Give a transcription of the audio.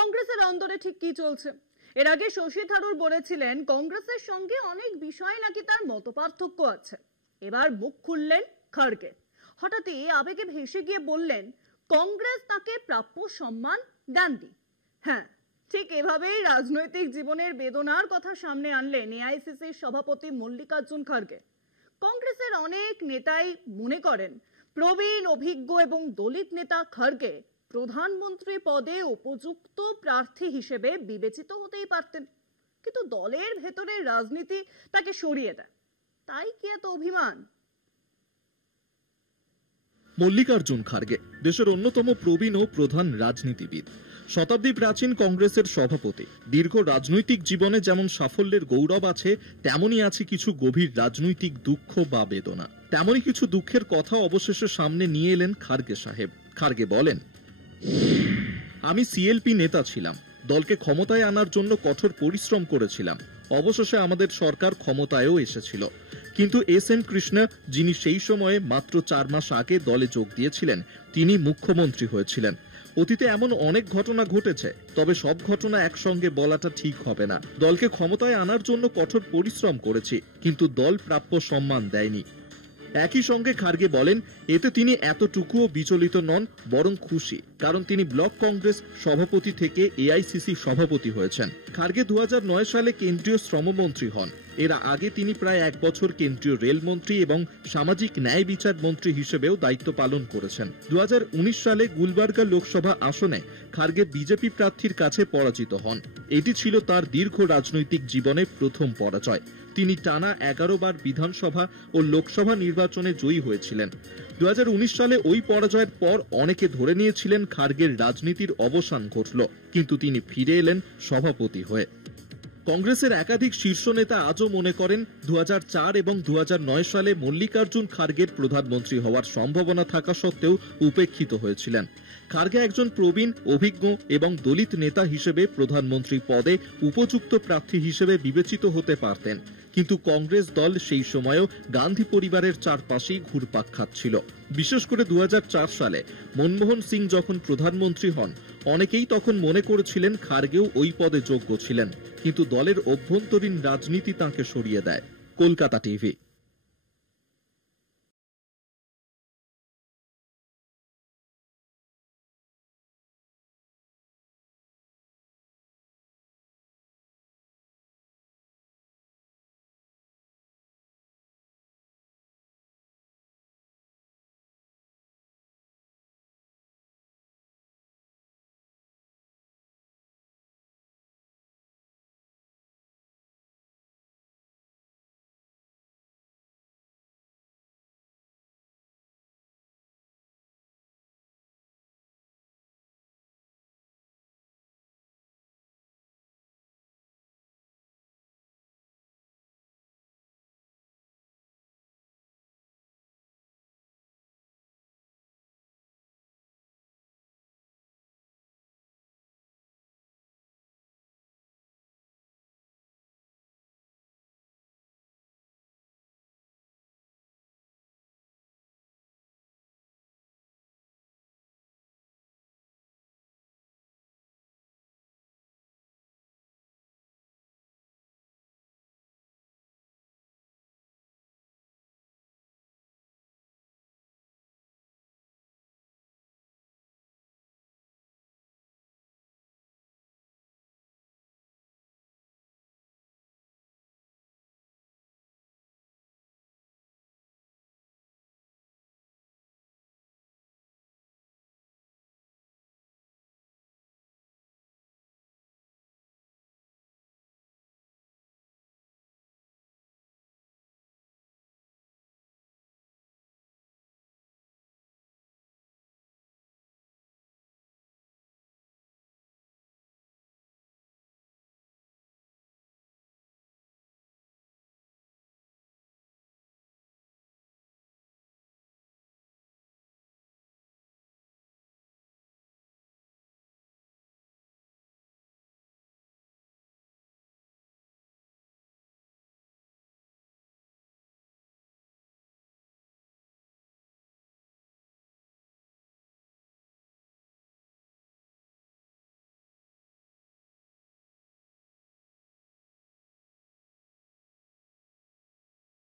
কংগ্রেসের অন্দরে ঠিক কি চলছে? এর আগে শশী থারুর বলেছিলেন কংগ্রেসের সঙ্গে অনেক বিষয়ে নাকি তার মতপার্থক্য আছে। এবার মুখ খুললেন খড়গে। হঠাৎই আবেগে ভেসে গিয়ে বললেন কংগ্রেস তাকে প্রাপ্য সম্মান দেননি। হ্যাঁ, ঠিক এভাবেই রাজনৈতিক জীবনের বেদনার কথা সামনে আনলেন এআইসিসির সভাপতি মল্লিকার্জুন খড়গে। কংগ্রেসের অনেক নেতাই মনে করেন প্রবীণ, অভিজ্ঞ এবং দলিত নেতা খড়গে প্রধানমন্ত্রী পদে উপযুক্ত প্রার্থী হিসেবে বিবেচিত হতেই পারতেন, কিন্তু দলের ভেতরের রাজনীতি তাকে সরিয়ে দেয়। তাই কি এত অভিমান? মল্লিকার্জুন খড়গে দেশের অন্যতম প্রবীণ ও প্রধান রাজনীতিবিদ, শতাব্দী প্রাচীন কংগ্রেসের সভাপতি। দীর্ঘ রাজনৈতিক জীবনে যেমন সাফল্যের গৌরব আছে, তেমনই আছে কিছু গভীর রাজনৈতিক দুঃখ বা বেদনা। তেমনই কিছু দুঃখের কথা অবশেষে সামনে নিয়ে এলেন খড়গে সাহেব। খড়গে বলেন, আমি সিএলপি নেতা ছিলাম, দলকে ক্ষমতায় আনার জন্য কঠোর পরিশ্রম করেছিলাম। অবশেষে আমাদের সরকার ক্ষমতায়ও এসেছিল, কিন্তু এস এন কৃষ্ণ, যিনি সেই সময়ে মাত্র 4 মাস আগে দলে যোগ দিয়েছিলেন, তিনি মুখ্যমন্ত্রী হয়েছিলেন। অতীতে এমন অনেক ঘটনা ঘটেছে, তবে সব ঘটনা একসঙ্গে বলাটা ঠিক হবে না। দলকে ক্ষমতায় আনার জন্য কঠোর পরিশ্রম করেছি, কিন্তু দল প্রাপ্য সম্মান দেয়নি। একই সঙ্গে খড়গে বলেন, এতে তিনি এতটুকুও বিচলিত নন, বরং খুশি, কারণ তিনি ব্লক কংগ্রেস সভাপতি থেকে এআইসিসি সভাপতি হয়েছেন। খড়গে 2009 সালে কেন্দ্রীয় শ্রমমন্ত্রী হন। এর আগে তিনি প্রায় 1 বছর কেন্দ্রীয় রেলমন্ত্রী এবং সামাজিক ন্যায় বিচার মন্ত্রী হিসেবেও দায়িত্ব পালন করেছেন। 2019 সালে গুলবার্গা লোকসভা আসনে খড়গে বিজেপি প্রার্থীর কাছে পরাজিত হন। এটি ছিল তার দীর্ঘ রাজনৈতিক জীবনে প্রথম পরাজয়। তিনি টানা 11 বার বিধানসভা ও লোকসভা নির্বাচনে জয়ী হয়েছিলেন। 2019 সালে ওই পরাজয়ের পর অনেকে ধরে নিয়েছিলেন খড়গের রাজনীতির অবসান ঘটল, কিন্তু তিনি ফিরে এলেন সভাপতি হয়ে। কংগ্রেসের একাধিক শীর্ষ নেতা আজও মনে করেন 2004 এবং 2009 সালে মল্লিকার্জুন খড়গের প্রধানমন্ত্রী হওয়ার সম্ভাবনা থাকা সত্ত্বেও উপেক্ষিত হয়েছিলেন। খড়গে একজন প্রবীণ, অভিজ্ঞ এবং দলিত নেতা হিসেবে প্রধানমন্ত্রী পদে উপযুক্ত প্রার্থী হিসেবে বিবেচিত হতে পারতেন, কিন্তু কংগ্রেস দল সেই সময়ও গান্ধী পরিবারের চারপাশেই ঘুরপাক খাচ্ছিল। বিশেষ করে 2004 সালে মনমোহন সিং যখন প্রধানমন্ত্রী হন, অনেকেই তখন মনে করেছিলেন খড়গেও ওই পদে যোগ্য ছিলেন, কিন্তু দলের অভ্যন্তরীণ রাজনীতি তাঁকে সরিয়ে দেয়। কলকাতা টিভি।